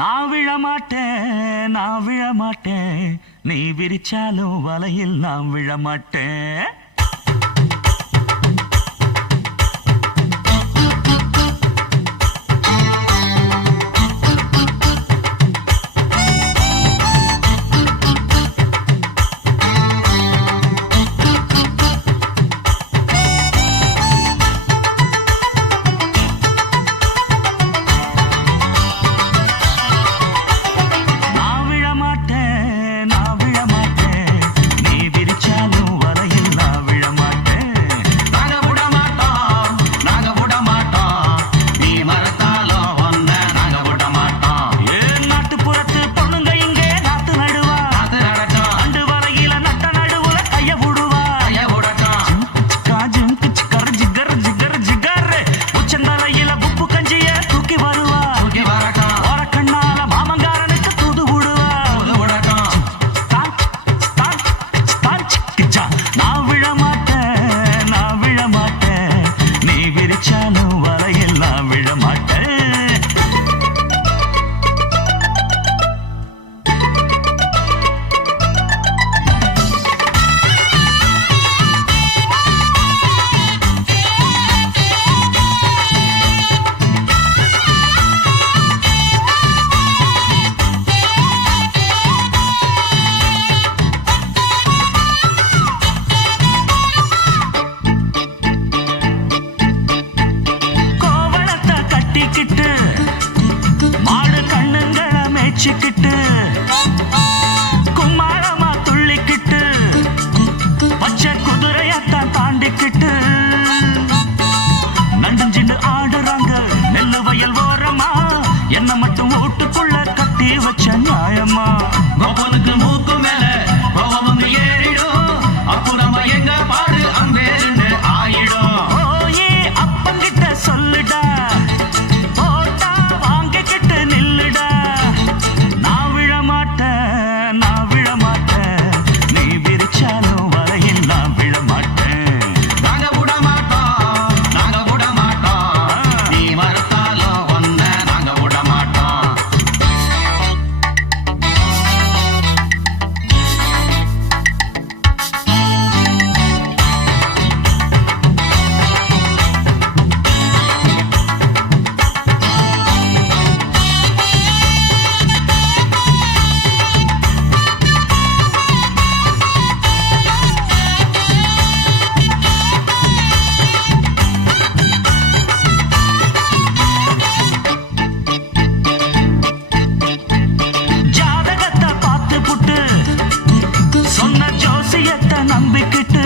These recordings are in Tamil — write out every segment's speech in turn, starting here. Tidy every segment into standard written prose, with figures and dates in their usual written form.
நான் விழமாட்டேன், நான் விழமாட்டேன், நீ விரிச்சாலும் வலையில் நான் விழமாட்டேன். சிக்கிட்டு கும்மாளமா துள்ளிக்கிட்டு பச்சை குதிரையத்தான் தாண்டிக்கிட்டு நண்டுஞ்சின்னு ஆடுறாங்க நெல்ல வயல் ஓரமா என்ன மட்டும் வீட்டுக்குள்ள கட்டி வச்ச நியாயமா கோபனுக்கு மூக்கு மேல கோபம் வந்து ஏறிடும் அப்புறமா எங்க பாடு அம்பேருன்னு ஆயிடும். ஓயே அப்பங்கிட்ட சொல்லுடா நம்பிக்கிட்டு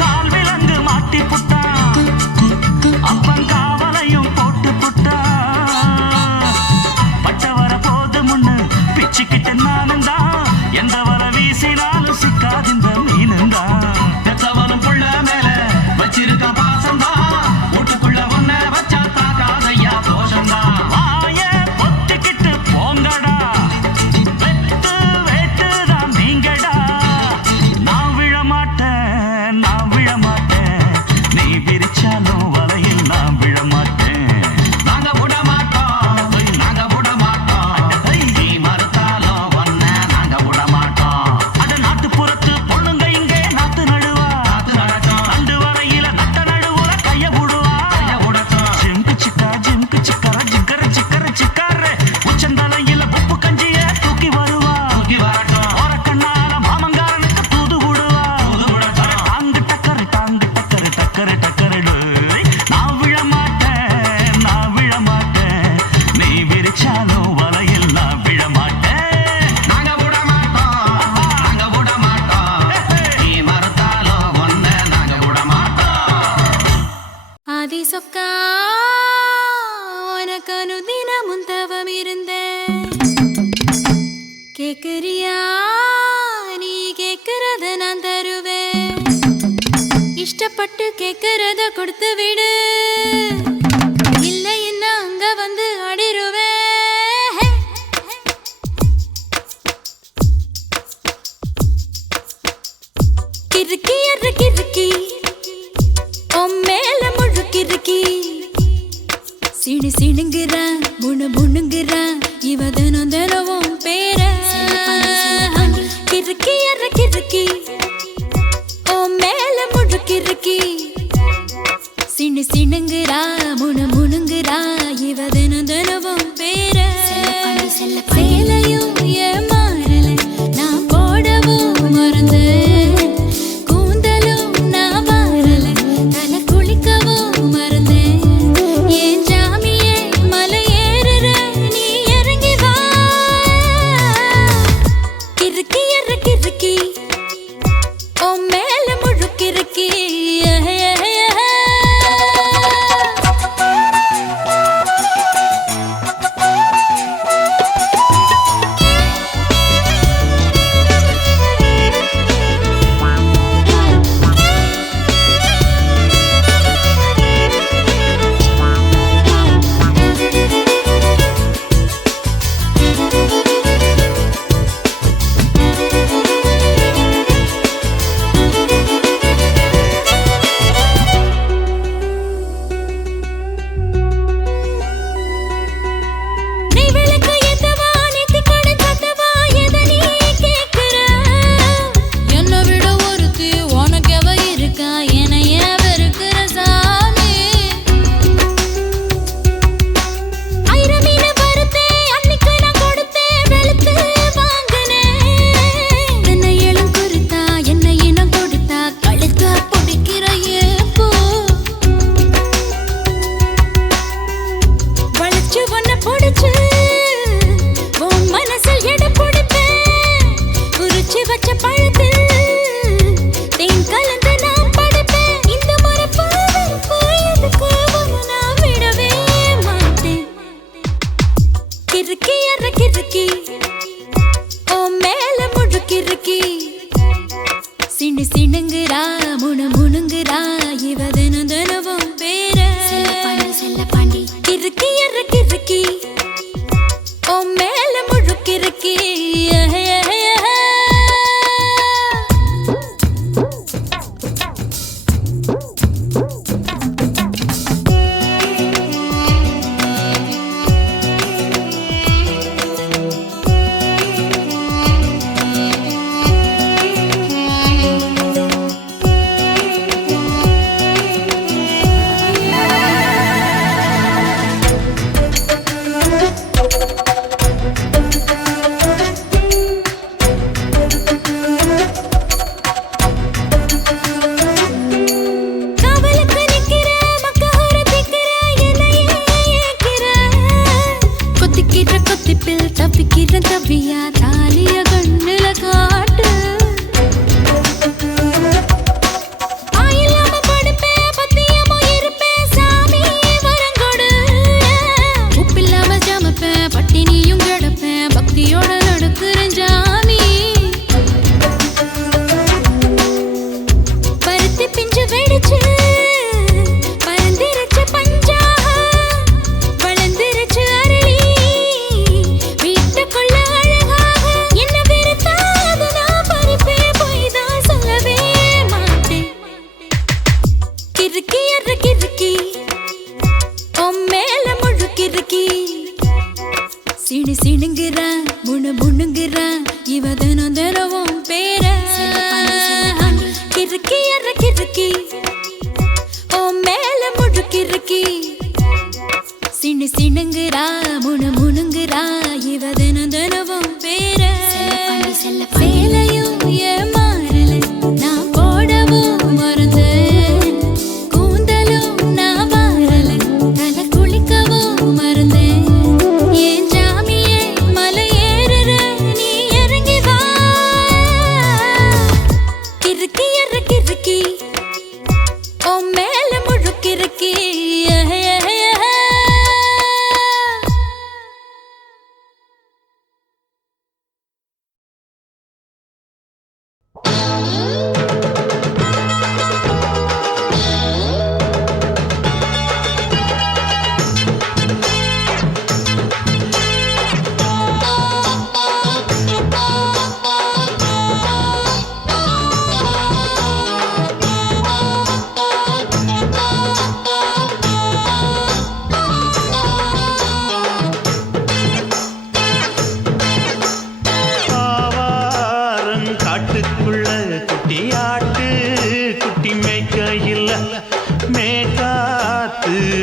கால் விலங்கு மாட்டி புட்டா அப்பன் காவலையும் போட்டு புட்டா பட்ட வர போது முன்னு பிச்சுக்கிட்டு நானும் தான் எந்த வர வீசினாலும் சிக்காதிந்த மீனும் தான் பெற்றவனும் புள்ள மேல வச்சிருக்க பாசம் தான் வீட்டுக்குள்ள ஒன்ன வச்சா தாக்காதையா தோஷம் தான். வாய பொத்திக்கிட்டு போங்கடா வெட்டு வேட்டு தான் நீங்கடா. கேக்குறியா நீ கேக்குறத நான் தருவேன் இஷ்டப்பட்டு கேக்குறத கொடுத்து விடு இல்லை என்ன அங்க வந்து அடிருவேன். கிறுக்கி எரு கிறுக்கி உன் மேல முழு கிறுக்கி சீனு சீனுங்கிறா முணு முணுங்கிறா இவ தினம் தினமும் பேர கிறுக்கி எற கிறுக்கி ஓ மேல முழுக்கிறுக்கி சீனு சீனுங்கிறா முணு முணுங்கிறா இவ தினம் தினமும் பேர சேலையும் ஏமாறல நான் போடவும் மறந்து கூந்தலும் நான் மாறல தலை குளிக்கவும் மறந்தேன் ஏன் ஜாமியே மலை ஏறுற நீ இறங்கி வா கிறுக்கி எற கிறுக்கி ஓ மேல முழுக்கிறுக்கி கிறுக்கி எற கிறுக்கி ஓ மேல முழுக்கிறுக்கி சினு சினுங்குறா முணு முணுங்குறா இவ தினம் தினமும் பேர செல்லப்பாண்டி கிறுக்கி எற கிறுக்கி ஓ மேல முழுக்கிறுக்கி தப்பிக்கிறேன் தப்பியா தாலிய கண்ணுல காட்டு ஆயில்லாம படுப்பேன் பத்தியமோ இருப்பேன் சாமி வரங்கொடு உப்பில்லாம ஜமப்பேன் பட்டினியும் கிடப்பேன் பக்தியோட நடக்கிறேன் ஜாமி பருத்தி பிஞ்சு வெடிச்சு பறந்திருச்சு பஞ்சா வளர்ந்திருச்சு அரளி கிறுக்கி எற கிறுக்கி ஓ மேல முழுக்கிறுக்கி சீனு சீனுங்கிறா முணு முணுங்கிறா இவ தினம் தினமும் பேர கிறுக்கி எற கிறுக்கி ஓ மேல முழுக்கிறுக்கி சீனு சீனுங்கிறா முணு முணுங்கிறா இவ தினம் தினமும் பேர சேலையும் ஏமாறல நான் போடவும் மறந்து கிறுக்கி எற கிறுக்கி ஓ மேல முழுக்கிறுக்கி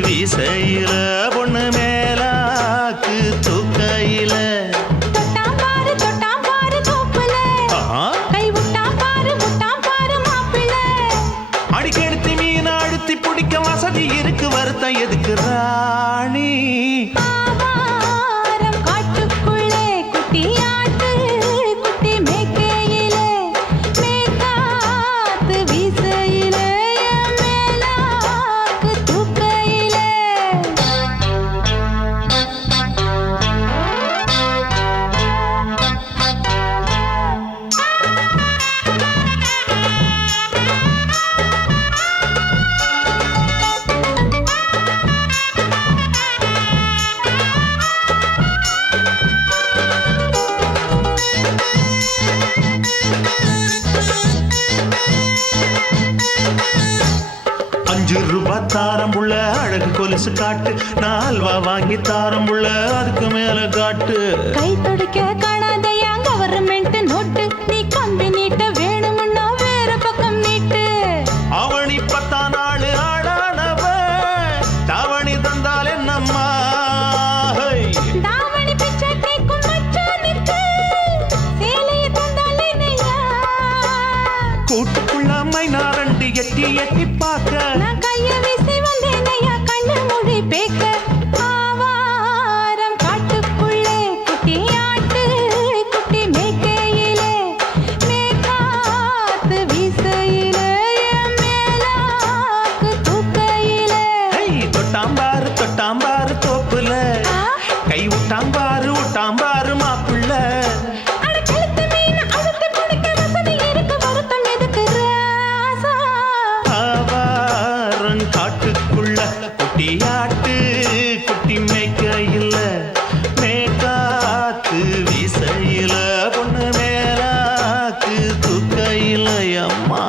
வீசையில பொண்ணு மேலாக்கு தூக்கையில தொட்டாம் பாரு தோப்புல கை விட்டாம் பாரு மாப்பிள்ளை அடிக்கெடுத்து மீன் அழுத்தி பிடிக்க வசதி இருக்கு வருத்தம் எதுக்கு ராணி ஆவாரம் காட்டுக்குள்ளே குட்டியாட்டு குட்டி மேய்க்கையிலே மேய்காத்து வீசையிலே மேலாக்கு தூக்கையிலே ₹5 தாரம் புள்ள அழகு கொலுசு காட்டு நான் அல்வா வாங்கி தாரம் புள்ள அதுக்கு மேல காட்டு கை துடிக்க காணாதையா கவர்மெண்ட் நோட்டு நீ கம்பி நீட்ட வேணும்னா வேற பக்கம் நீட்டு அவனி 10 நாள் ஆடானவ தாவணி தந்தால் என்னம்மா தாவணி பிச்சை கேக்கும் மச்சானுக்கு சேலைய தந்தாலே நையா கூட்டுக்குள்ள மைனாரண்டி எட்டி எட்டி பார்க்க நான் கைய வீசி வந்தேன் ஐயா கண்ணு மொழி பேக்க ஆவாரம் காட்டுக்குள்ளே குட்டியாட்டு குட்டி மேய்க்கையிலே மேய்காத்து வீசையிலே மேலாக்கு தூக்கையிலே தொட்டாம்பாரு தோப்புல கை விட்டாம்பாரு மாப்பிள்ள அட கழுத்து மீன் அழுத்து பிடிக்க வசதி இருக்கு வருத்தம் எதுக்கு ராசா ஆவாரம் காட்டுக்குள்ள குட்டியாட்டு குட்டி மேய்க்கையில மேய்காத்து வீசையில பொண்ணு மேலாக்கு தூக்கையில அம்மா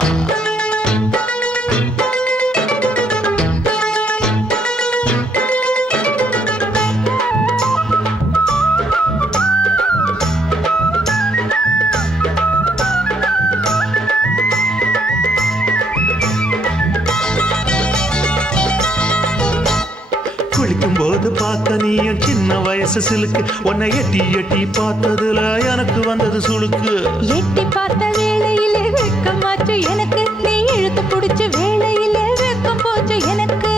குளிக்கும் போது பார்த்த நீயும் சின்ன வயசு சிலுக்கு உன்னை எட்டி எட்டி பார்த்ததுல எனக்கு வந்தது சுளுக்கு எட்டி பார்த்த வேளையிலே வெக்கமாச்சு எனக்கு நீ இழுத்து பிடிச்ச வேளையிலே வெக்கம் போச்சு எனக்கு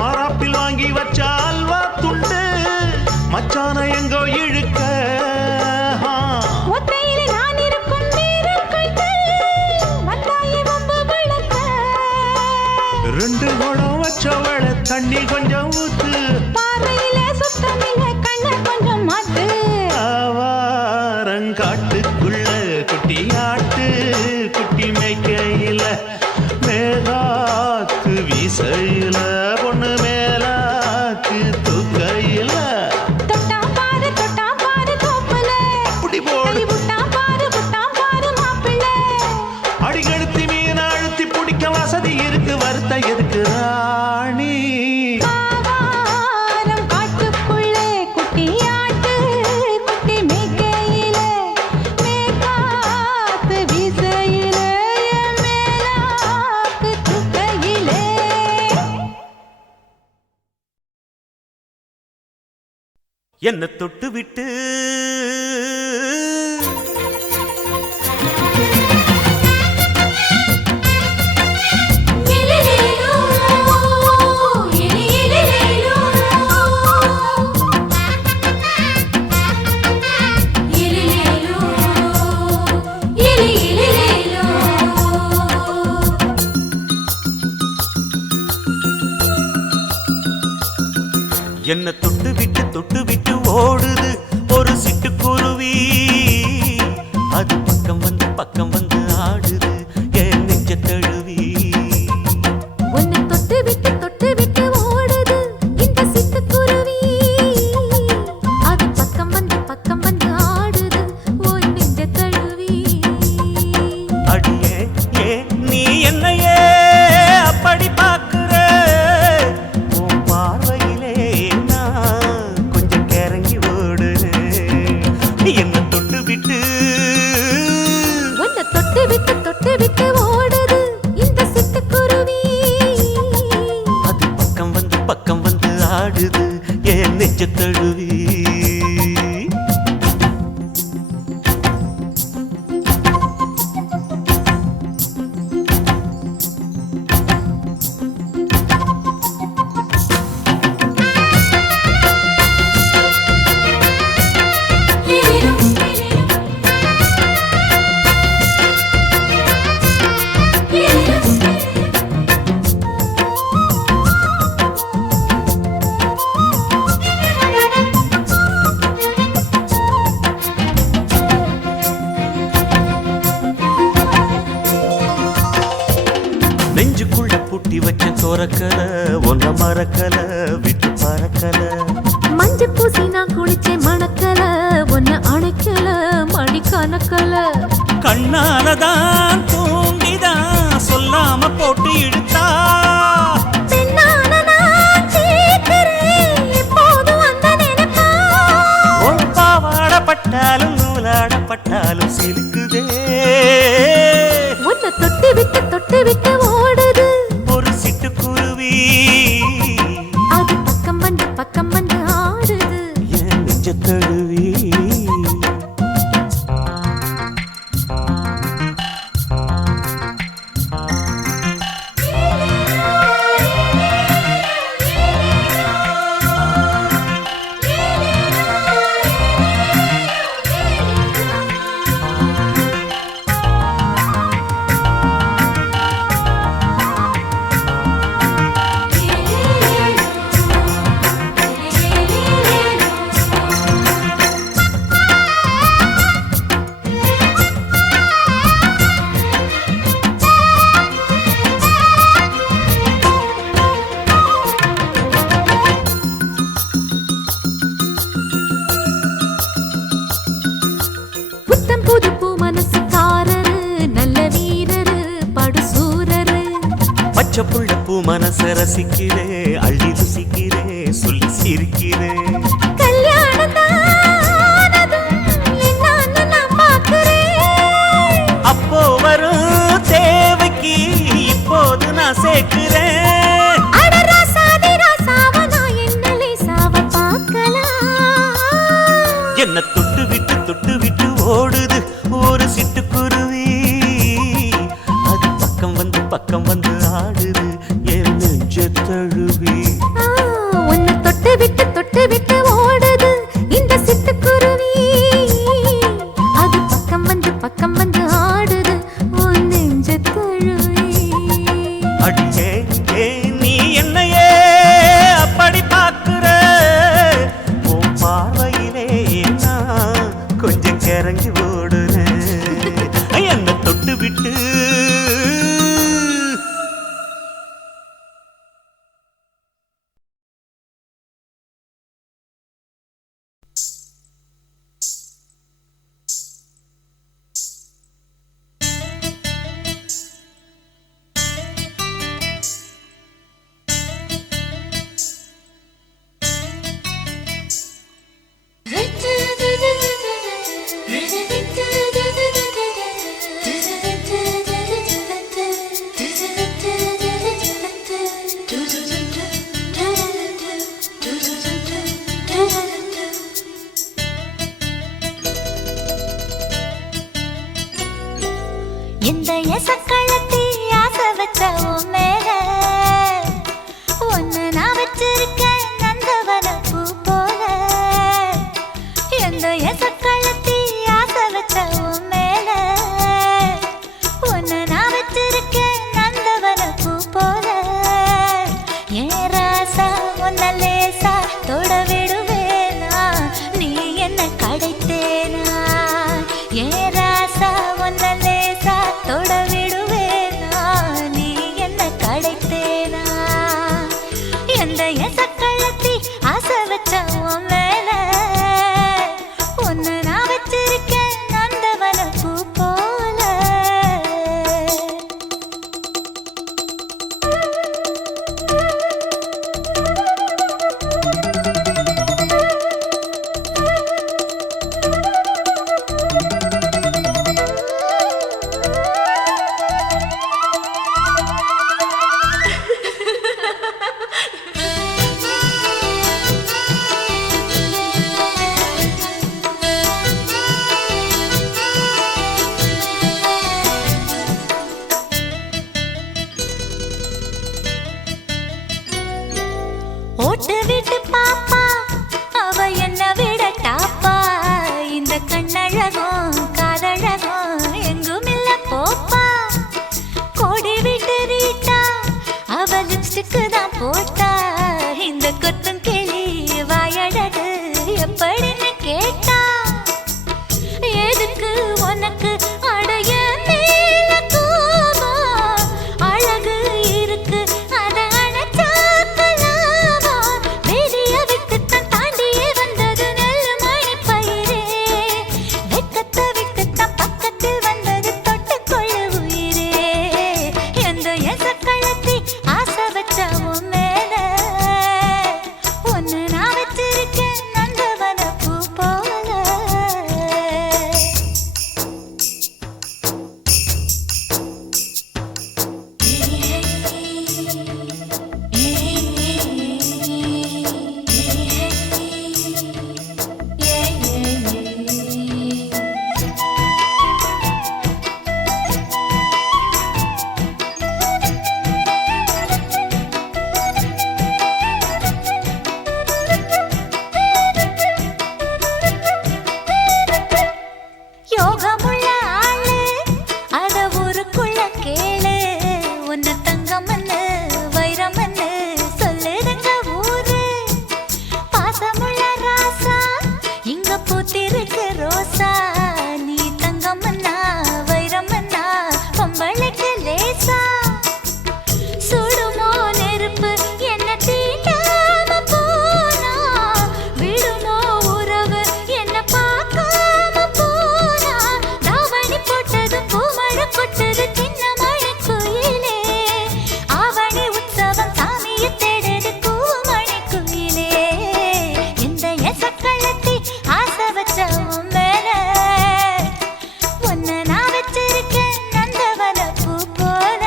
மாறாப்பில் வாங்கி வச்ச அல்வா துண்டு மச்சான எங்கோ இழுக்க ஒத்தையிலே நான் இருக்கும் நேரம் கண்டு வந்தாயே வம்பு விளக்க 2 குடம் வச்சவள தண்ணி கொஞ்சம் ஊத்து பார்வையிலே சுத்தமில்லை கண்ணை கொஞ்சம் மாத்து ஆவாரங்காட்டுக்குள்ள குட்டியாட்டு குட்டி மேய்க்கையில மேலாக்கு வீசையில பொண்ணு மேலாக்கு தூக்கையில தொட்டாம் பாரு தோப்புல அப்படி போடு கை விட்டாம் பாரு மாப்பிள்ளை அடிக்கெடுத்து மீன் அழுத்தி பிடிக்க வசதி இருக்கு வருத்த எதுக்கு ராணி ஆவாரம் காட்டுக்குள்ளே குட்டியாட்டு குட்டி மேய்க்கையிலே மேய்காத்து வீசையிலே மேலாக்கு தூக்கையிலே என்ன தொட்டு விட்டு எலிலேலோ எலிலேலோ எலிலேலோ எலிலேலோ என்ன தொட்டு விட்டு ஓடுது ஒரு சிட்டுக்குருவி அது பக்கம் வந்து ஆடுது என் நெஞ்ச தழுவி உன்னை தொட்டு விட்டு ஓடுது இந்த சிட்டுக்குருவி அது பக்கம் வந்து ஆடுது ஓய் நெஞ்ச தழுவி அடியே ஏ நீ என்னையே அப்படி பார்க்கிற உன் பார்வையிலே நான் கொஞ்சம் கிறங்கி ஓடு என்ன தொட்டு விட்டு உன்னை பக்கம் வந்து ஆடுது என் நெஞ்ச தழுவி. நெஞ்சுக்குள்ள பூட்டி வச்ச தோரக்கல ஒன்ன மறக்கல விட்டு பறக்கல. மஞ்ச பூசி நான் குளிச்சேன் மணக்கல ஒன்ன அணைக்கல மணி கணக்கல. கண்ணாலதான் தூங்கிதான் சொல்லாம போட்டு இழுத்தா. பெண்ணான நான் கேட்கிறேன் எப்போதும் அந்த நினைப்பா. ஒரு பாவாடப்பட்டாலும் நூலாடப்பட்டாலும் சிலுக்குதே. உன்னை தொட்டு விட்டு ஓடுது ஒரு சிட்டுக்குருவி. அது பக்கம் வந்து ஆடுது என் நெஞ்ச தழுவி. புத்தம் புது பூ மனசுக்காரரு நல்ல வீரரு படுசூரரு. பச்சை புள்ள பூ மனச ரசிக்கிறே அள்ளி ருசிக்கிறே சொல்லி சிரிக்கிறே. கல்யாணம் தானதும் என்னான்னு நான் பார்க்கிறேன். அப்போ வரும் தேவைக்கு இப்போது நான் சேர்க்கிறேன். அட ராசாதி ராசாவ நான் என்ன லேசாவ பார்க்கலாம். என்ன தொட்டு விட்டு ஓடுது ஒரு சிட்டுக்குருவி. அது பக்கம் வந்து ஆடுது என் நெஞ்ச தழுவி. உன்னை தொட்டு விட்டு ஓடுது இந்த சிட்டுக்குருவி. அது பக்கம் வந்து ஆடுது உன் நெஞ்ச தழுவி. அடியே நீ என்னையே அப்படி பார்க்கிற. உன் பார்வையிலே நான் கொஞ்சம் கிறங்கி ஓடுறேன். என்ன தொட்டு விட்டு எந்த எசக்களத்தி ஆசை வச்ச உன் மேல ஒன்னு நான் வச்சிருக்கேன் நந்தவன பூ போல. எந்த எசக்களத்தி ஆசை வச்ச உன் மேல ஒன்னு நான் வச்சிருக்கேன் நந்தவன பூ போல. ஏன் ராசா உன்ன லேசா தொட விடுவேனா நீ என்ன கடைத்தேனா. ஏன் ராசா உன்ன லேசா தொட விடுவேனா நீ என்ன கடைத்தேனா. எந்த எசக்களத்தி ஆசை வச்ச உன் மேல ஒன்னு நான் வச்சிருக்கேன் நந்தவன பூ போல. ஓட்டு வீட்டு பாப்பா அவ என்ன விட டாப்பா இந்த கண்ணழகும் காதழகும் எங்கும் இல்ல போப்பா கோடி வீட்டு ரீட்டா அவ லிப்ஸ்டிக்கு தான் போட்டா இந்த கொத்தும் கிளி வாயழகு எப்படின்னு கேட்டா எதுக்கு உனக்கு அடைய மேல கோபம் அழகு இருக்கு அத அணைச்சாக்கலாமா வெளிய விட்டுத்தான் தாண்டியே வந்தது நெல் மணி பயிரே வெக்கத்தை விட்டுத்தான் பக்கத்தில் வந்தது தொட்டுக்கொள்ள உயிரே எந்த எசக்களத்தி ஆசை வச்ச உன் மேல ஒன்னு நான் வச்சிருக்கேன் நந்தவன பூ போல யோகமுள்ள ஆளு அத ஊருக்குள்ள கேளு உன்ன தங்கமன்னு வைரமன்னு சொல்லுதுங்க ஊரு பாசமுள்ள ராசா இங்க பூத்திருக்கு ரோசா நீ தங்கமன்னா வைரமன்னா பொம்பளைக்கு லேசா சுடுமோ நெருப்பு என்ன தீண்டாம போனா விடுமோ உறவு என்ன பார்க்காம போனா தாவணி போட்டது பூமழை கொட்டது சின்ன மழை குயிலே ஆவணி உற்சவம் சாமியை தேடுது பூமணி குயிலே இந்த எசக்களத்தி ஆசை வச்ச உன் மேல ஒன்ன நான் வச்சிருக்கேன் நந்தவன பூ போல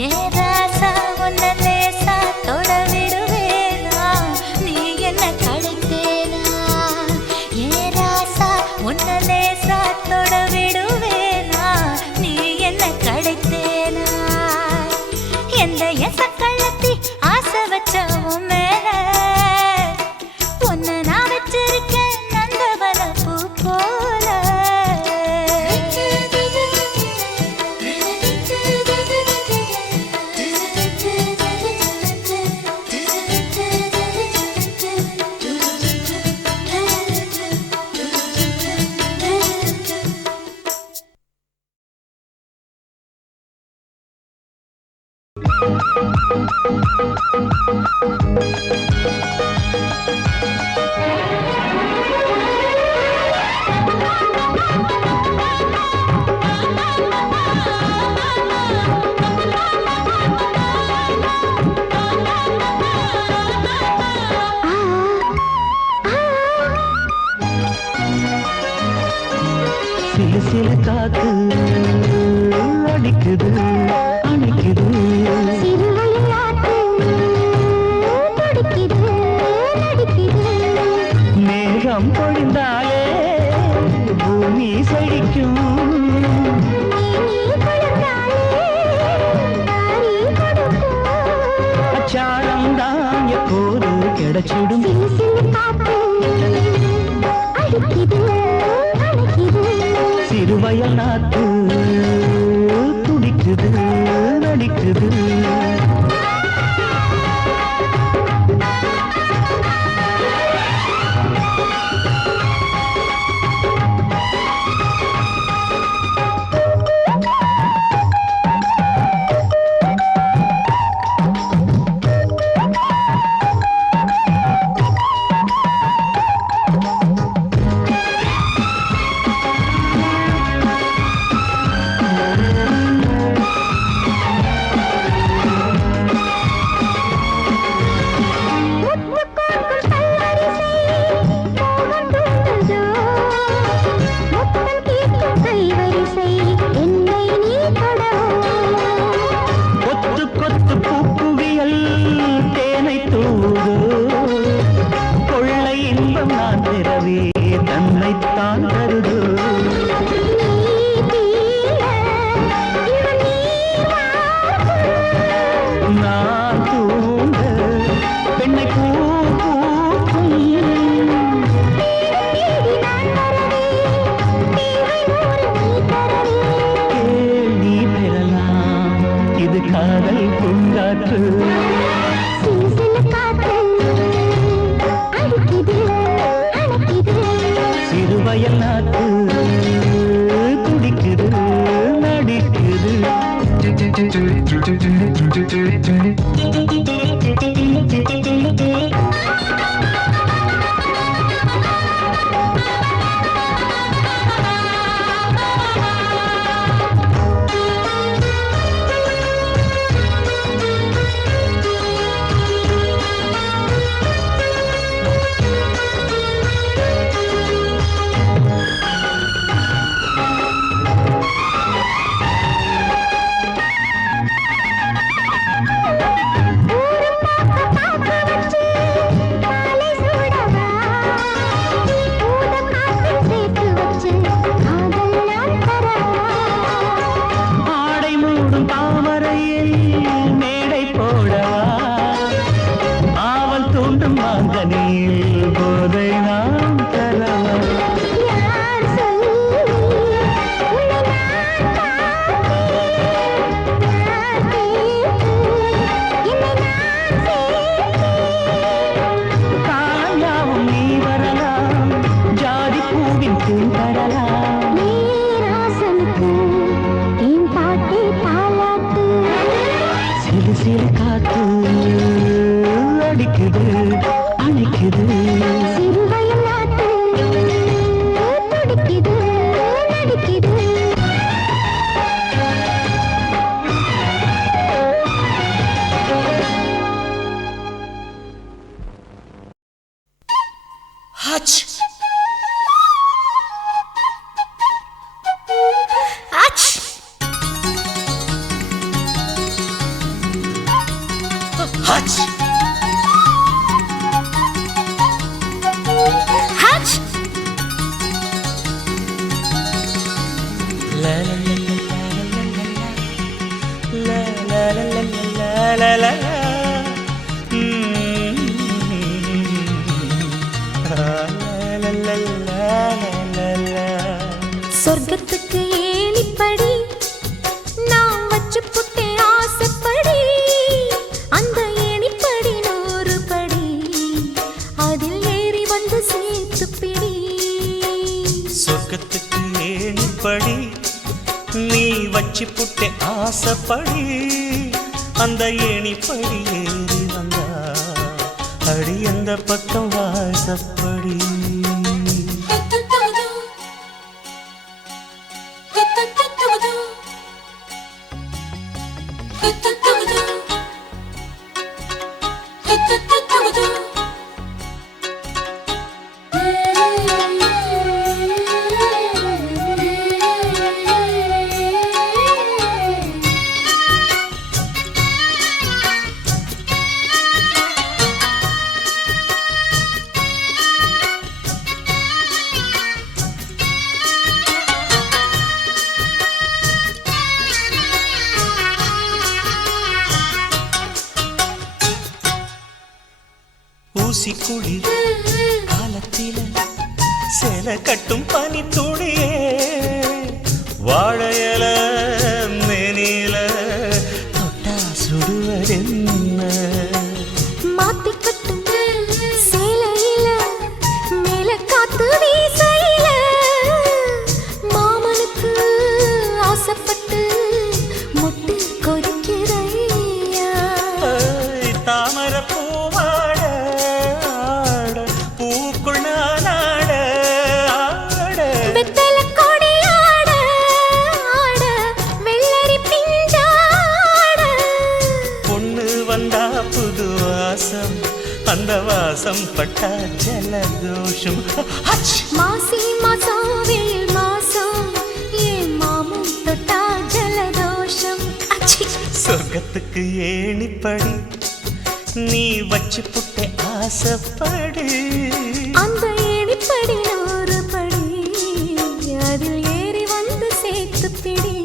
ஏ ராசா உன்ன லேசா தொட விடுவேனா நீ என்ன கழித்தேனா ஏ ராசா உன்ன லேசா தொட விடுவேனா நீ என்ன கழித்தேனா எந்த எசக்களத்தி ஆசை வச்ச உன் மேல ஒன்ன நான் வச்சிருக்கேன் நந்தவன பூ போல சிலு சிலு காத்து அடிக்குது அணைக்குது மேகம் பொழிந்தாலே பூமி செழிக்கும் அச்சாரம் தான் எப்போது கிடைச்சிடும் சிறுவயல் நாத்து துடிக்குது நடிக்குது அணைக்குது அணைக்குது சிறுவயல் நாட்டு துடிக்குது நடிக்குது ஹச் ஆச் ஹச் ஹச் la la la la la la la la la la சொர்க்கத்துக்கு ஏணிப்படி நான் வச்சு புட்டேன் ஆசைப்படி அந்த ஏணிப்படி 100 படி அதில் ஏறி வந்து சேர்த்து பிடி சொர்க்கத்துக்கு ஏணிப்படி நீ வச்சு புட்டே ஆசைப்படி அந்த ஏணிப்படி ஏறி வந்தா அடி அந்த பக்கம் வாசப்படி ஊசி குளிர் காலத்தில சேல கட்டும் பனி துளியே வாழையல மேனில தொட்டா சுடுவதென்ன மாத்தி கட்டும் சேலையில மேல காத்து வீசையில மாமனுக்கு ஆசைப்பட்டு முட்டு கொதிக்கிறையா தாமர பூவாட ஆட பூக்குள் நானாட ஆட வெத்தல கொடியாட ஆட வெள்ளரி பிஞ்சாட பொண்ணு வந்தா புது வாசம் அந்த வாசம் பட்டா ஜலதோஷம் ஹச்! மாசி மாசம் வெயில் மாசம் ஏன் மாமன் தொட்டா ஜலதோஷம் அச்சி சொர்க்கத்துக்கு ஏணிப்படி நீ வச்சு புட்டே ஆசைப்படு அந்த ஏணிப்படி 100 படி அதில் ஏறி வந்து சேர்த்து பிடி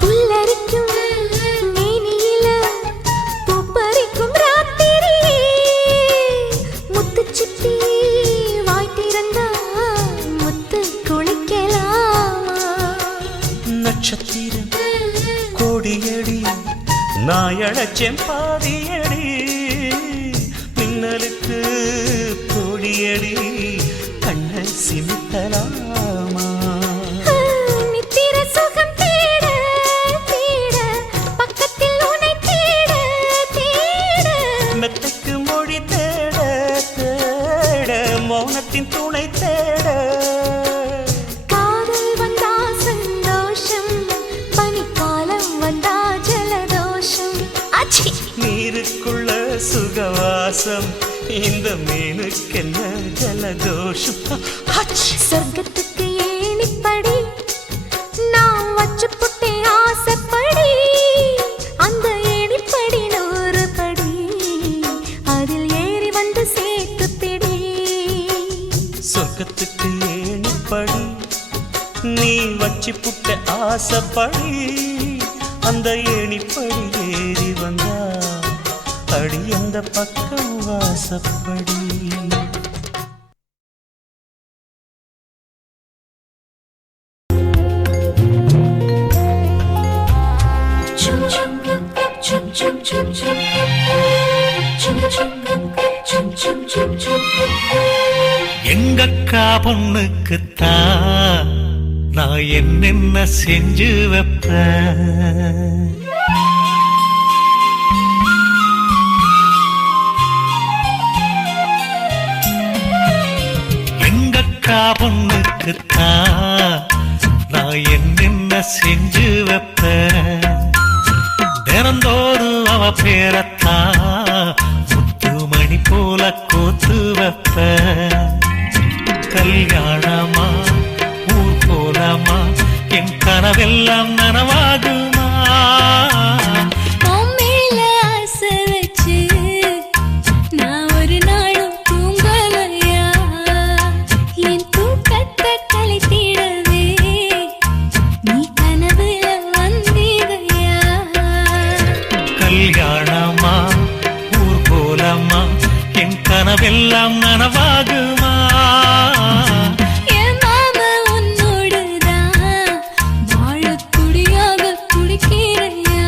புல்லரிக்கும் மேனியில பூப்பறிக்கும் ராத்திரியே முத்துச்சிப்பி வாய் திறந்தா முத்து குளிக்கலாமா நட்சத்திரம் கோடியடி நாயழச்சேன் பாதியடி மின்னலுக்கு கோடியடி கண்ணை சிமித்தலாமா நித்திர சுகம் தேட தேட பக்கத்தில் உன்னை தேட தேட மெத்தைக்கு மொழி தேட தேட மௌனத்தின் துணை தேட காதல் வந்தா சந்தோஷம் பனிக்காலம் வந்தா ஜலதோஷம் அச்சி நீருக்குள்ள சுகவாசம் இந்த மீனுக்கென்ன ஜலதோஷம் ஹச்! சொர்க்கத்துக்கு ஏணிப்படி நான் வச்சு புட்டே ஆசைப்படி அந்த ஏணிப்படி 100 படி அதில் ஏறி வந்து சேர்த்து பிடி சொர்க்கத்துக்கு ஏணிப்படி நீ வச்சு புட்ட ஆசைப்படி அந்த அந்த ஏணிப்படி ஏறி வந்தா அடி அந்த பக்கம் வாசப்படி. எங்கக்கா பொண்ணுக்குத்தான் நான் என்னென்ன செஞ்சு வைப்பேன். எங்கக்கா பொண்ணுக்குத்தான் நான் என்னென்ன செஞ்சு வைப்பேன். தினந்தோறும் அவ பேரத்தான் முத்துமணி போல கோத்து வைப்பேன். கல்யாணமா ஊர் போலாமா என் கனவெல்லாம் நனவாகுமா. உம்மேல ஆசை வச்சு நான் ஒரு நாளும் தூங்கலையா. என் தூக்கத்தை கலைத்திடவே நீ கனவுல வந்தீதையா. கல்யாணமா ஊர் போலாமா என் கனவெல்லாம் நனவாகுமா. என் மாமா உன்னோடுதான் வாழக்கூடியாக துடிக்கிறையா.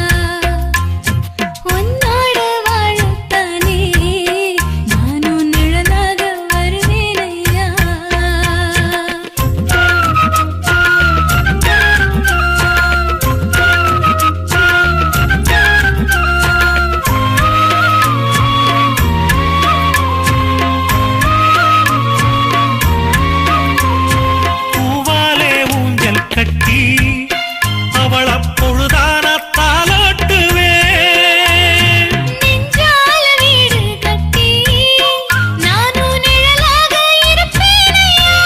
உன்னோட வாழத்தானே நானும் நிழலாக வருவேனையா. பூவாலே ஊஞ்சல் கட்டி அவள பொழுதான தாலாட்டுவேன். நெஞ்சால வீடு கட்டி நானும் நிழலாக இருப்பேனையா.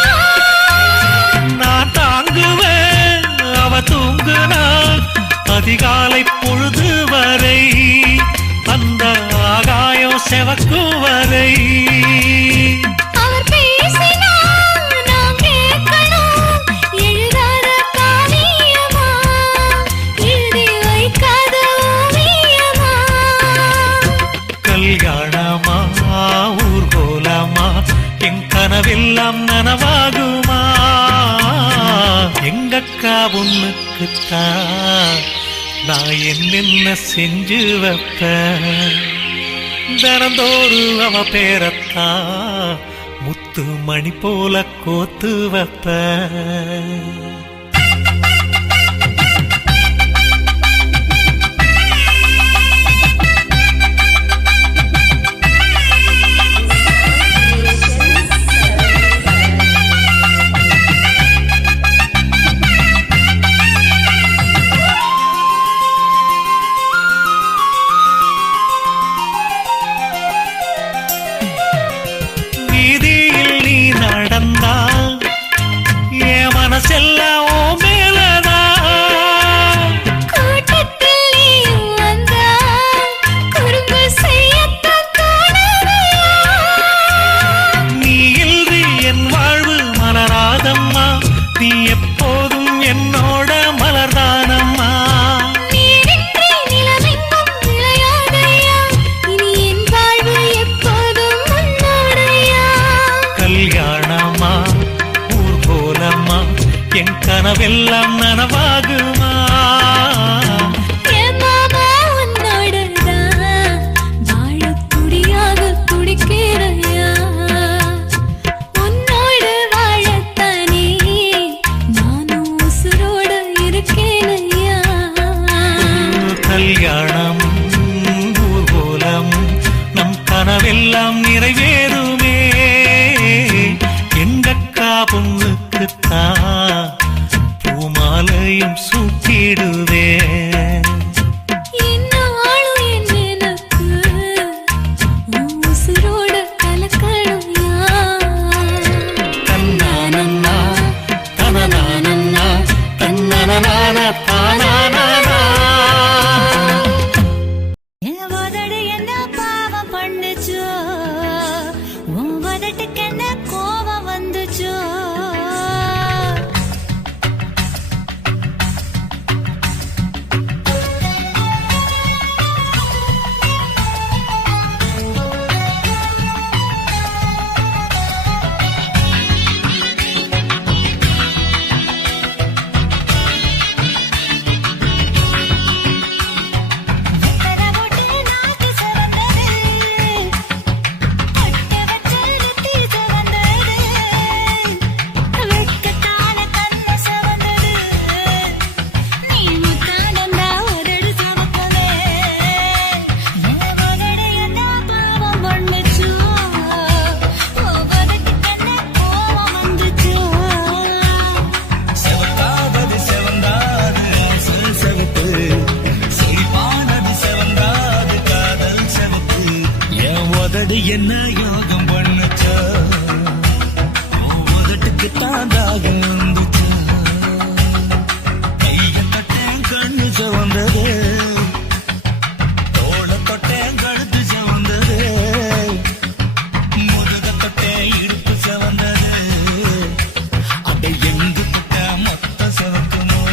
நான் தாங்குவேன் அவ தூங்குனா அதிகாலை பொழுது வரை அந்த ஆகாயம் செவக்கும் வரை. அவர் பேசினா நான் கேட்கணும். எழுதாத காவியமா எழுதி வைக்காத ஓவியமா. கல்யாணமா ஊர் போலாமா என் கனவெல்லாம் நனவாகுமா. எங்கக்கா பொண்ணுக்குத்தான் நான் என்னென்ன செஞ்சு வைப்பேன். தினந்தோறும் அவ பேரத்தான் முத்து மணி போல கோத்து வைப்பேன். வீதியில் நீ நடந்தா என் மனசெல்லாம் ஓ மேலதான். கூட்டத்தில் நீயும் வந்தா குறும்பு செய்யத்தான் தோணுதையா. நீ இன்றி என் வாழ்வு மலராதம்மா நீ எப்போதும் என்னோட மலர்தானம்மா. நீரின்றி நிலவெங்கும் விளையாதையா. இனி என் வாழ்வு எப்போதும் உன்னோடையா. கல்யாணமா ஊர் போலம்மா என் கனவெல்லாம் நனவாகுமா. என் மாமா உன்னோடுதான் வாழக்கூடியாக துடிக்கிறையா. உன்னோடு வாழத்தானே நானும் உசுரோட இருக்கேனையா. கல்யாணம் ஊர் போலம் நம் கனவெல்லாம் நிறைவேறுமே. எங்கக்கா பொண்ணுக்குத்தான் பூமாலையும் சூட்டிடுவேன். என்னாலும் என் எனக்கு உன் உசுரோட கலக்கணும்யா. தன்னானன்னா தனனானன்னா தன்னனனான தானானா. என் உதடு என்ன பாவம் பண்ணுச்சோ. உன் உதட்டுக்கு என்ன கோபம் வந்துச்சோ. உதடு என்ன யோகம் பண்ணுச்சா உதட்டுக்கு தாண்டாக வந்துச்சா கைய தொட்டேன் கண்ணு சவந்தது தோள தொட்டேன் கழுத்து சவந்தது முதுக தொட்டேன் இடுப்பு சவந்தது அதை எங்கு தொட்ட மொத்த சவக்குமோ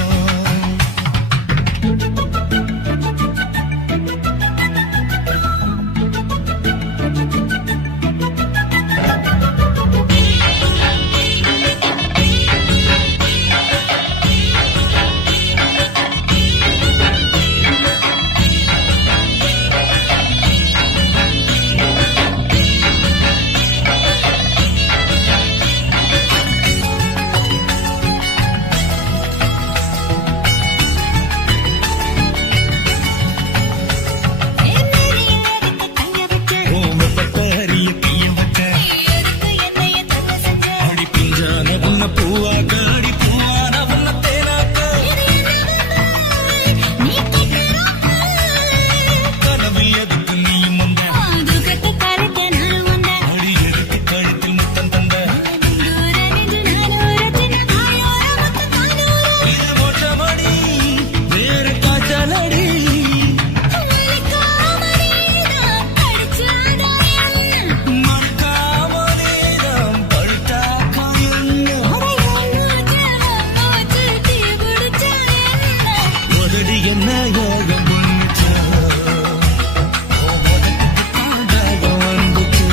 என்ன யோகம் பண்ணுச்சா தாண்டாக வந்துச்சா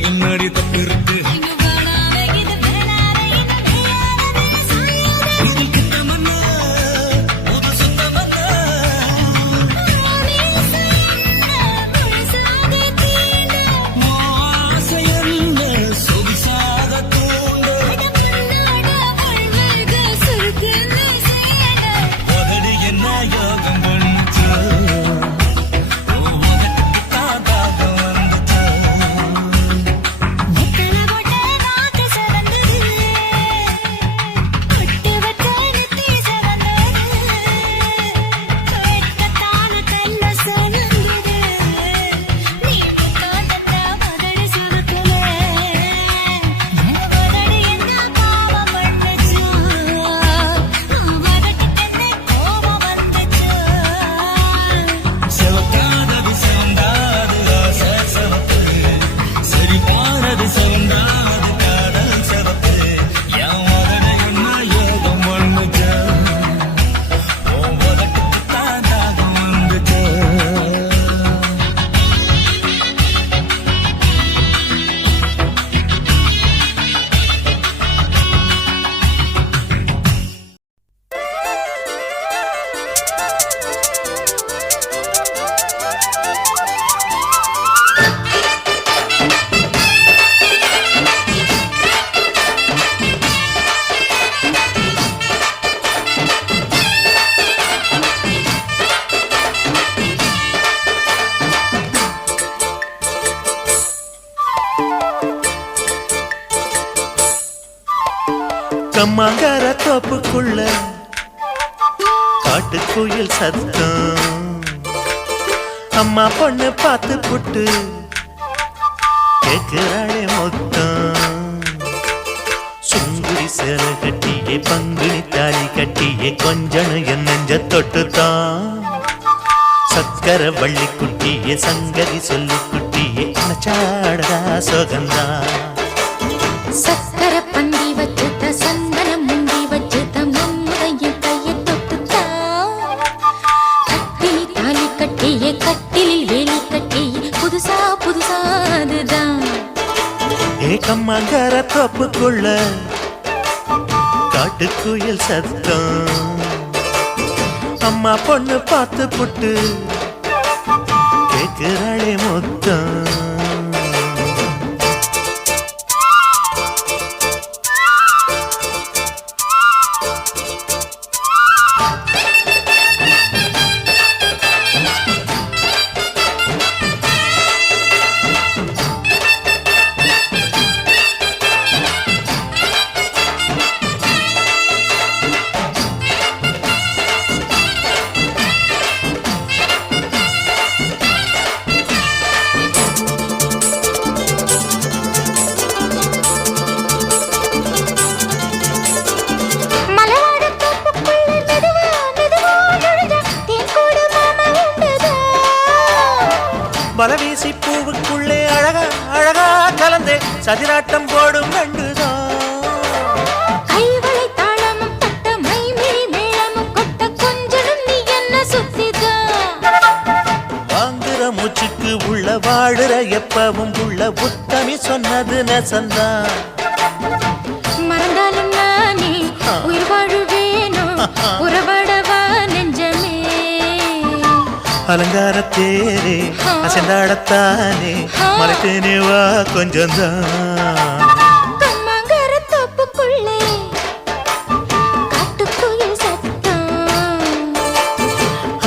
என்னடி தப்பு இருக்கு கம்மாங்கர தோப்புக்குள்ள காட்டுக்குயில் சத்தம் அம்மா பொண்ணு பார்த்து புட்டு கேக்குறாளே மொத்தம் சுங்குடி சேலை கட்டியே பங்குனி தாலி கட்டியே கொஞ்சனு என் நெஞ்ச தொட்டுத்தான் சக்கர வள்ளி குட்டியே சங்கதி சொல்லி குட்டியே நச்சாடா சோகந்தான் சக்கர பந்தி வச்சுட்ட சந்தனம் முந்தி வச்சுட்ட கம்மாங்கர தோப்புக்குள்ள காட்டுக்குயில் சத்தம் அம்மா பொண்ணு பார்த்து புட்டு கேக்குறாளே மொத்தம் பலவீசி பூவுக்குள்ளே அழகா அழகா கலந்தே சதிராட்டம் போடும் கண்டுதான் கைவளை தாளமும் தட்ட மைமிழி மேளமும் கொட்ட கொஞ்சம் நீ என்ன சுத்திதான் வாங்குற மூச்சுக்கு உள்ள வாழுற எப்பவும் உள்ள புத்தமி சொன்னது நெசந்தான் மறந்தாலும் நானே உயிர் வாழுவேனோ உறவாடவா நெஞ்சமே அலங்கார தேரே அசைந்தாடத்தானே மறைத்தேனே வா கொஞ்சம்தான் கம்மாங்கர தோப்புக்குள்ளே காட்டுக்குயில் சத்தம்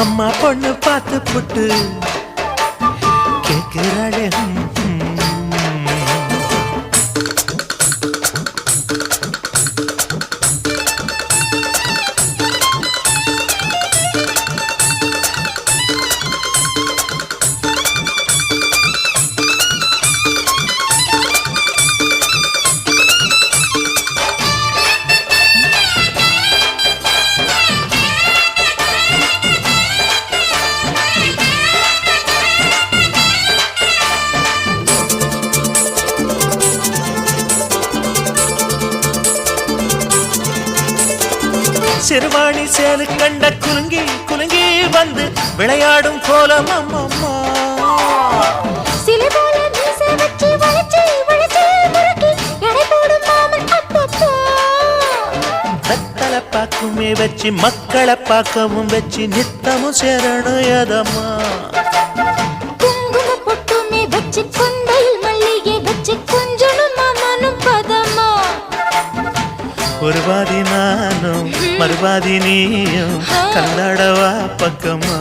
அம்மா பொண்ணு பார்த்து புட்டு கேட்கிறாளே சிறுவாணி சேலு கண்ட குலுங்கி குலுங்கி வந்து விளையாடும் கோலம் அம்மம்மா சிலை போல மீசை வச்சு வளைச்சு வளைச்சு முறுக்கி எடை போடும் மாமன் அப்பப்பா மக்களை பார்க்குமே வச்சு மக்களை பார்க்கவும் வச்சு நித்தமும் சேரணும் எதம்மா குங்கும பொட்டுமே வச்சு கொண்டையில் மல்லிகை வச்சு கொஞ்சனும் மாமனும் பதமா ஒரு பாதி நானும் மறுபாதி நீயும் கல்லாடவா பக்கமா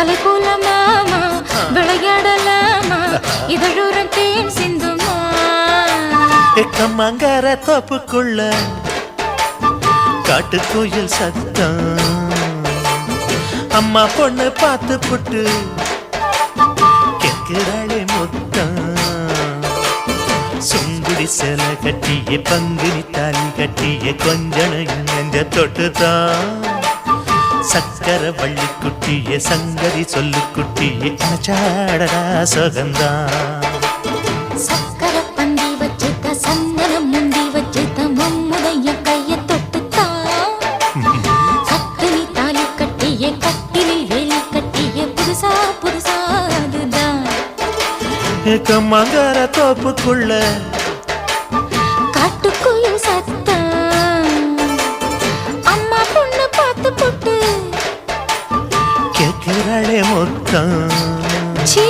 அலை போல மாமா விளையாடலாமா இதழூரம் தேன் சிந்துமா கம்மாங்கர தோப்புக்குள்ள காட்டுக்குயில் சத்தம் அம்மா பொண்ணு பார்த்து புட்டு கேட்கிறாளே மொத்தம் சுங்குடி சேல கட்டிய பங்குனி தாலி கட்டிய கொஞ்சம் நெஞ்ச தொட்டுதான் சக்கர வள்ளி குட்டிய சங்கதி சொல்லு குட்டிய அச்சாடடா சொகந்தான் சக்கர பந்தி வச்சுட்ட சந்தனம் முந்தி வச்சுட்ட மம்முடைய கைய தொட்டுத்தான் கட்டினி தாலி கட்டிய கட்டிலில் வேலி கட்டிய புதுசா புதுசா அதுதான் கம்மாங்கர தோப்புக்குள்ள காட்டுக்குயில் சத்தம் அம்மா பொண்ணு பார்த்து போட்டு கேட்கிறாளே மொத்தம் சீ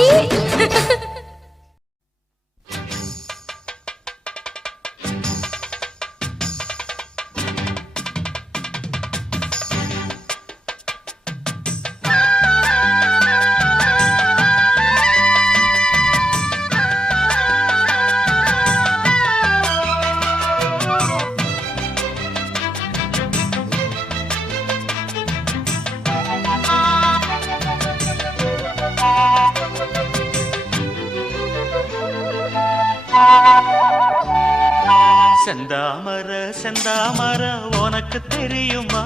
செந்தாமர செந்தாமர உனக்கு தெரியுமா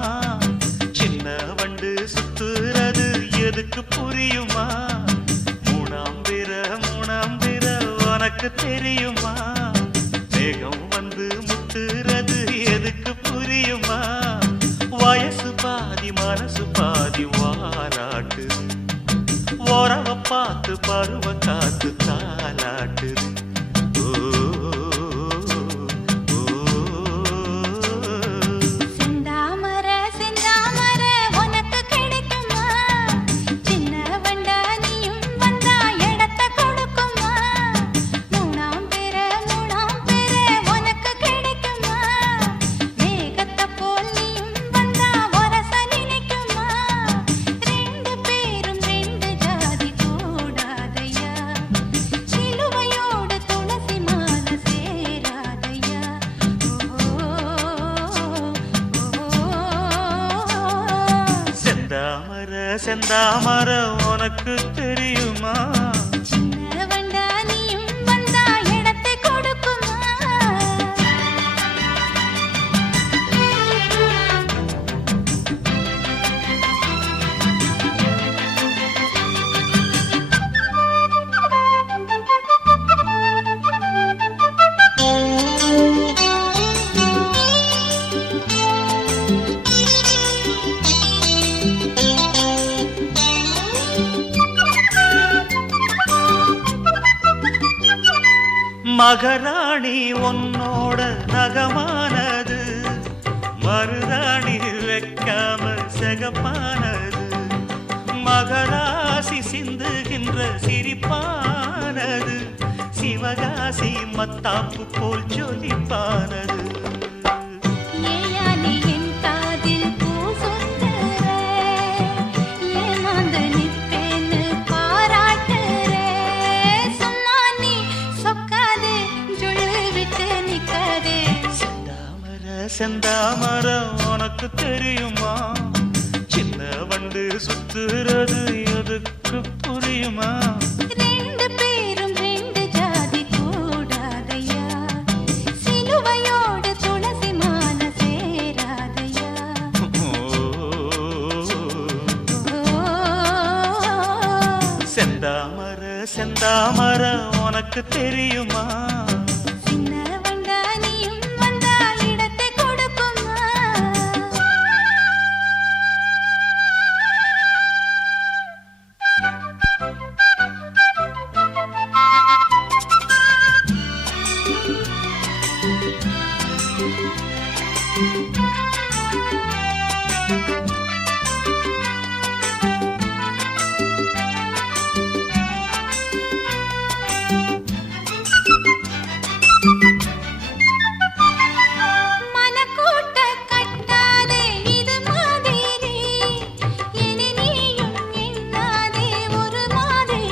சின்ன வண்டு சுத்துறது எதுக்கு புரியுமா மூணாம் பிற உனக்கு தெரியுமா மேகம் வந்து முட்டுறது எதுக்கு புரியுமா வயசு பாதி மனசு பாதி வாராட்டு உறவ பார்த்து பருவ காத்து தாலாட்டுது ஓ செந்தாமரம் உனக்கு தெரியுமா? சின்ன வண்டா நீயும் வந்தா இடத்தை கொடுக்குமா? மகராணி உன்னோட நகமானது, மருதாணி வைக்காம செகப்பானது, மகராசி சிந்துகின்ற சிரிப்பானது, சிவகாசி மத்தாப்பு போல் ஜொலிப்பானது. ஏயா நீ என் காதில் பூ சொந்தர, ஏமாந்து நிற்பேன்னு பாராட்டுற. சொன்னா நீ சொக்காதே, ஜொல்லு விட்டு நிக்காதே. செந்தாமரம் உனக்கு தெரியுமா? சின்ன வண்டு சுத்துறது எதுக்கு புரியுமா? ரெண்டு பேரும் ரெண்டு ஜாதி கூடாதையா, சிலுவையோடு துளசி மாலை சேராதையா. செந்தாமரம் உனக்கு தெரியுமா? சின்ன வண்டா நீயும் வந்தா இடத்தை கொடுக்குமா? மனக்கூட்ட கட்டாதே இது மாதிரி, இனி நீயும் எண்ணாதே ஒரு மாதிரி.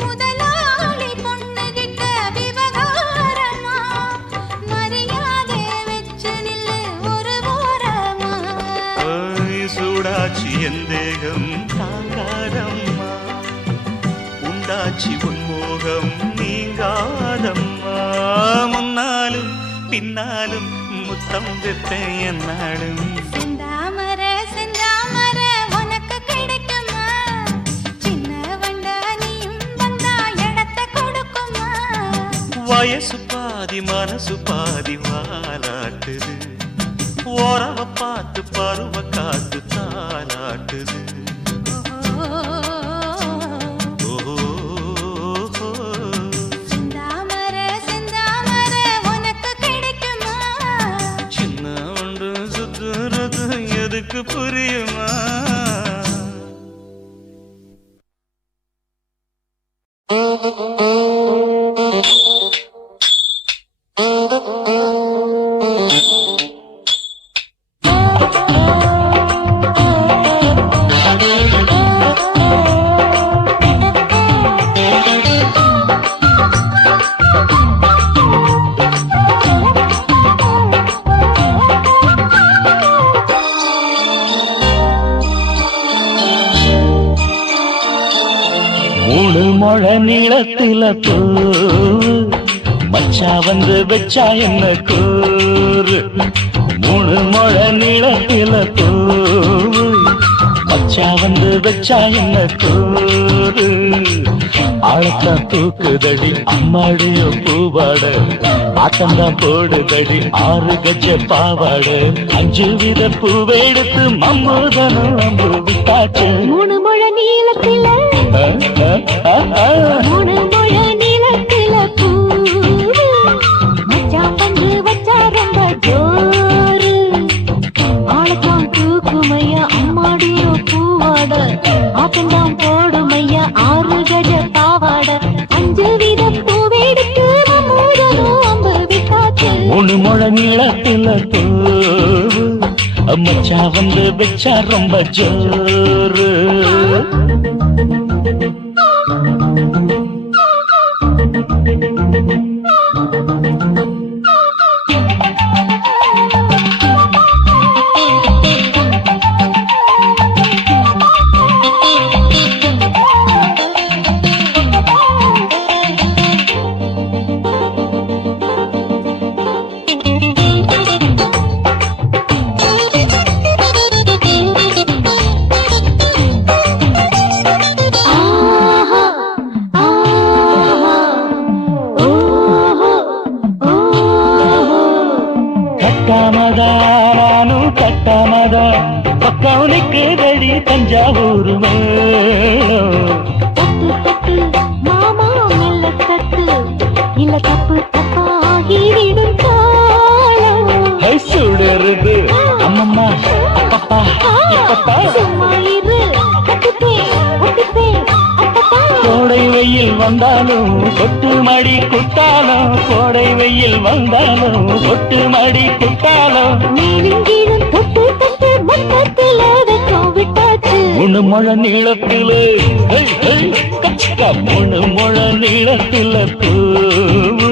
முதலாளி பொண்ணுகிட்ட விவகாரமா, மரியாதை வச்சு நில்லு ஒரு ஓரமா. சூடாச்சி என் தேகம் தாங்காதம்மா, உண்டாச்சி உன்மோகம் நீங்காதம்மா. முன்னாலும் பின்னாலும் முத்தம் வைப்பேன் என்னாலும். செந்தாமர செந்தாமர உனக்கு கிடைக்குமா? சின்ன வண்டா நீயும் வந்தா இடத்தை கொடுக்குமா? வயசு பாதி மனசு பாதி வாலாட்டுது, ஓரவ பார்த்து பருவ காத்து தாலாட்டுது. செந்தாமர செந்தாமர உனக்கு கிடைக்குமா? சின்ன ஒன்று சுத்துறது எதுக்கு புரியுமா? மூணு முழ நீளத்தில பூ மச்சா வந்து வச்சா என்ன கூறு. மூணு முழ நீளத்தில பூ மச்சா வந்து வச்சா என்ன கூறு. ஆழத்தான் தூக்குதடி அம்மாடிய பூவாட, ஆட்டம்தான் போடுதடி 6 கஜ பாவாட. 5 வித பூவெடுத்து மம்மூதனும் அம்பு விட்டாச்சு. 3 முழ நீளத்தில 3 முழ நீளத்தில பூ மச்சான் பஞ்சு வச்சா ரொம்ப ஜோரு. ஆளத்தான் தூக்குமையா அம்மாடியோ பூவாட, ஆட்டம்தான் போடுமையா 6 கஜ பாவாட. 5 வித பூவெடுத்து மம்மூதனும் அம்பு விட்டாச்சு. 3 முழ நீளத்தில பூ மச்சா வந்து வச்சா ரொம்ப ஜோரு. தட்டாமதான் பக்கம் நிற்குதடி தஞ்சாவூர் மேளம். தட்டு தட்டு மாமா மெல்ல தட்டு இல்ல தப்பு தப்பாகிவிடும் காலம். ஹை சுடருது அம்மம்மா அப்பப்பா இப்பப்பா. சும்மா இரு கட்டுப்பே ஒட்டிப்பே அப்பப்பா. கோடை வெயில் வந்தாலும் கொட்டு மடி குத்தாலும், கோடை வெயில் வந்தாலும் கொட்டு மடி குத்தாலும். மேலும் கீழும் தொட்டு தொட்டு மொத்தத்தில் வெக்கம் விட்டாச்சு. முழு முழ நீளத்திலே கச்சா முழு முழ நீளத்தில பூவு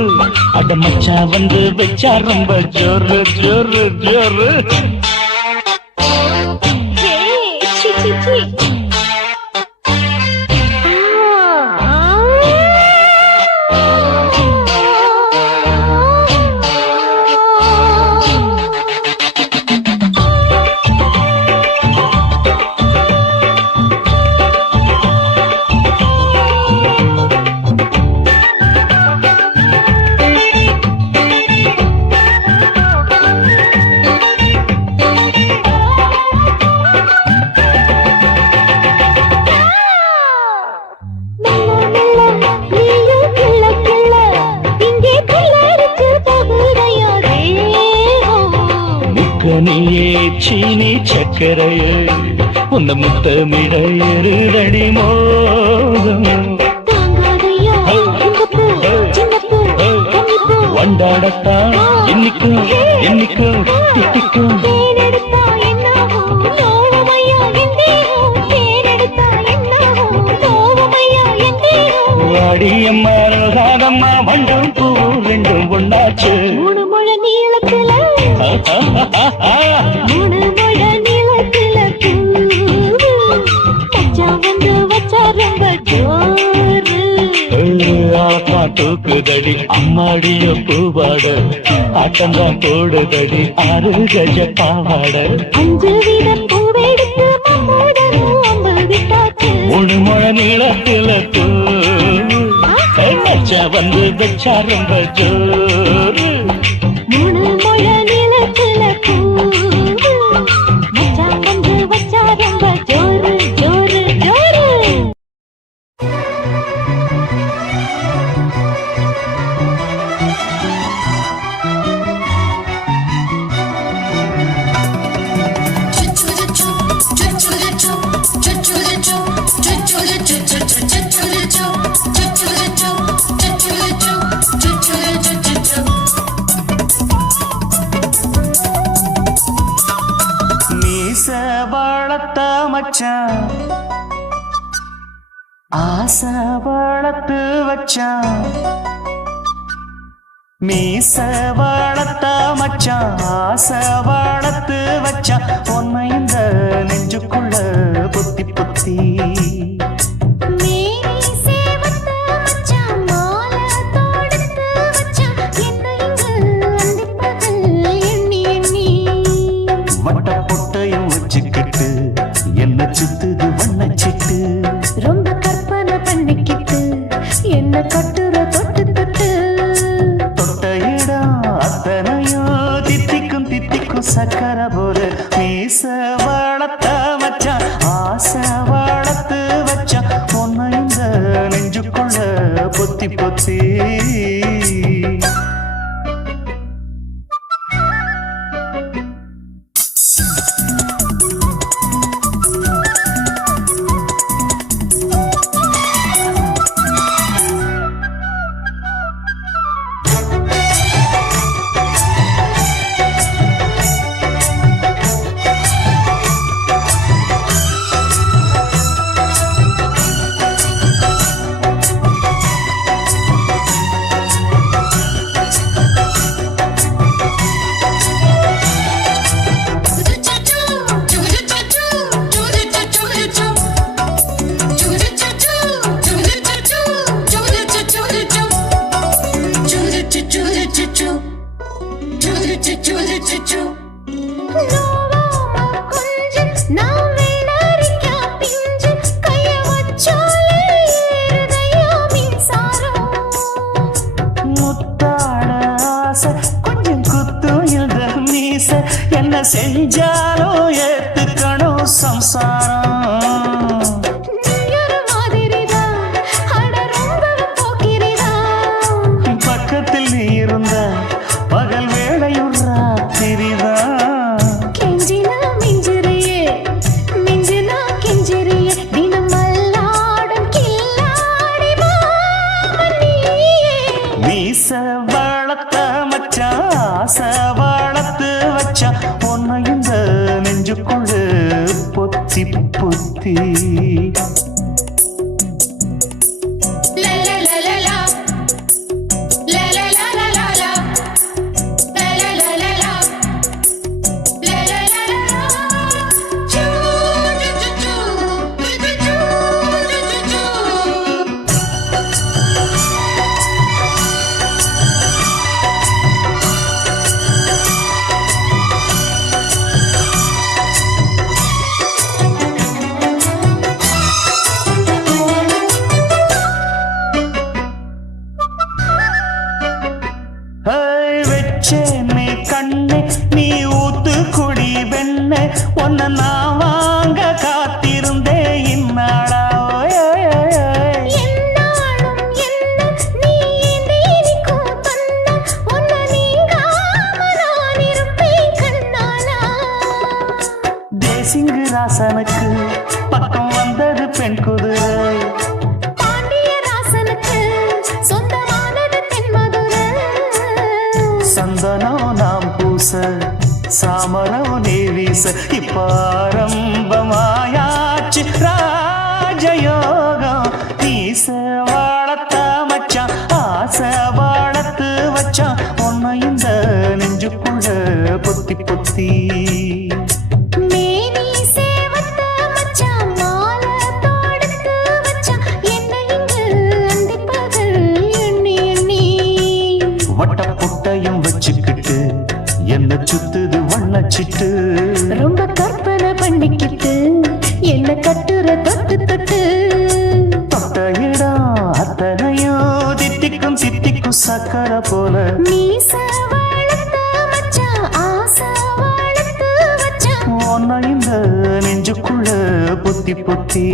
அட மச்சா வந்து வச்சா ரொம்ப ஜோரு ஜோரு ஜோரு. ஏய், சி, சி, சி. நீயே சீனி சக்கரையே உன்ன முத்தமிட எருதடி மோகம். தாங்காதையா இந்த பூ சின்ன பூ கன்னிப்பூ. வண்டாடத்தான் என்னைக்கும் என்னைக்கும் திட்டிக்கும். தேனெடுத்தா என்னாகும் நோவுமையா என் தேகம். தேனெடுத்தா என்னாகும் நோவுமையா என் தேகம். வாடியம்மா ரோசாதம்மா வண்டும் பூ ரெண்டும் ஒண்ணாச்சு. மூணு முழ நீளத்துல மூணு முழ நீளத்துல பூவு மச்சா வந்து வச்சா ரொம்ப ஜோரு. ஆத்தா தூக்குதடி அம்மாடிய பூவாட ஆட்டந்தான் போடுதடி 6 கஜ பாவாட. 5 வீத பூவெடுத்து மம்மோடனும் அம்பு விட்டாச்சு. மூணு முழ நீளத்தில மச்சா வந்து வச்சா ரொம்ப ஜோரு. மூணு முழ நீளத்துல பூவு மச்சா வந்து வச்சா ரொம்ப ஜோரு ஜோரு ஜோரு. மீச வளர்த்த மச்சான் ஆசை வளர்த்து வச்சான். மீச வளர்த்த மச்சான் ஆசை வளர்த்து வச்சான். உன்னை இந்த நெஞ்சுக்குள்ள புத்தி புத்தி வட்ட பொட்டையும் வச்சுக்கிட்டு என்ன சுத்துது வண்ணச்சிட்டு. ரொம்ப கற்பனை பண்ணிக்கிட்டு என்ன கட்டுற தொட்டு தொட்டு. தொட்ட இடம் அத்தனையும் தித்திக்கும் தித்திக்கும் சக்கர போரு. மீச வளர்த்த மச்சான் ஆசை வளர்த்து வச்சான். உன்னை இந்த நெஞ்சுக்குள்ள பொத்தி பொத்தி. செஞ்சாலும் ஏத்துக்கணும் சம்சாரம். நீயொரு மாதிரிதான், அட ரொம்பவும் போக்கிரிதான். பக்கத்தில் நீ இருந்த பகல் வேளையும் ராத்திரிதான். கெஞ்சினா மிஞ்சிறியே, மிஞ்சினா கெஞ்சிறியே, தினம் மல்லாடும் கில்லாடி மாமன் நீயே. மீச வளர்த்த மச்சான் ஆசை வளர்த்து வச்சான் உன்னை இந்த நெஞ்சுக்குள்ள பொத்தி பொத்தி. La la la la la. La la la la la la. La la la la la. La la la la la. Choo choo choo choo choo choo. வச்சேனே கண்ணே நீ ஊத்து குடி வெண்ணே உன்னை நான் வாங்க காத்திருந்தே இந்நாளா. ஓய், ஓய், ஓய், ஓய். என்னாலும் என்ன நீ நீதிக்கும் தந்தா, உன்னை நீங்காம நான் இருப்பேன் கண்ணாலா. தேசிங்கு ராசனுக்கு பக்கம் வந்தது பெண் குதிரை. பாண்டிய ராசனுக்கு சொந்தமானது தென்மதுரை. சந்தனம் நாம் பூச சாமரம் நீ வீச இப்ப ஆரம்பமாயாச்சு ராஜயோகம். நீச வாழத்த மச்சான் ஆசை வாழத்து வச்சான் உன்னை இந்த நெஞ்சுக்குள்ள பொத்தி பொத்தி. மேனி சேவத்த மச்சான் மாலை தொடுத்து வச்சான் என்னை இங்கு அந்திப்பகல் எண்ணி எண்ணி. வட்ட புட்டையும் வச்சுக்கிட்டு என்ன சுத்துது வண்ணச்சிட்டு. ரொம்ப கற்பனை பண்ணிக்கிட்டு என்ன கட்டுற தொட்டு தொட்டு. தொட்ட இடம் அத்தனையும் தித்திக்கும் தித்திக்கும் சக்கரை போல. மீச வளர்த்த மச்சான் ஆசை வளர்த்து வச்சான் உன்னை இந்த நெஞ்சுக்குள்ள பொத்தி பொத்தி.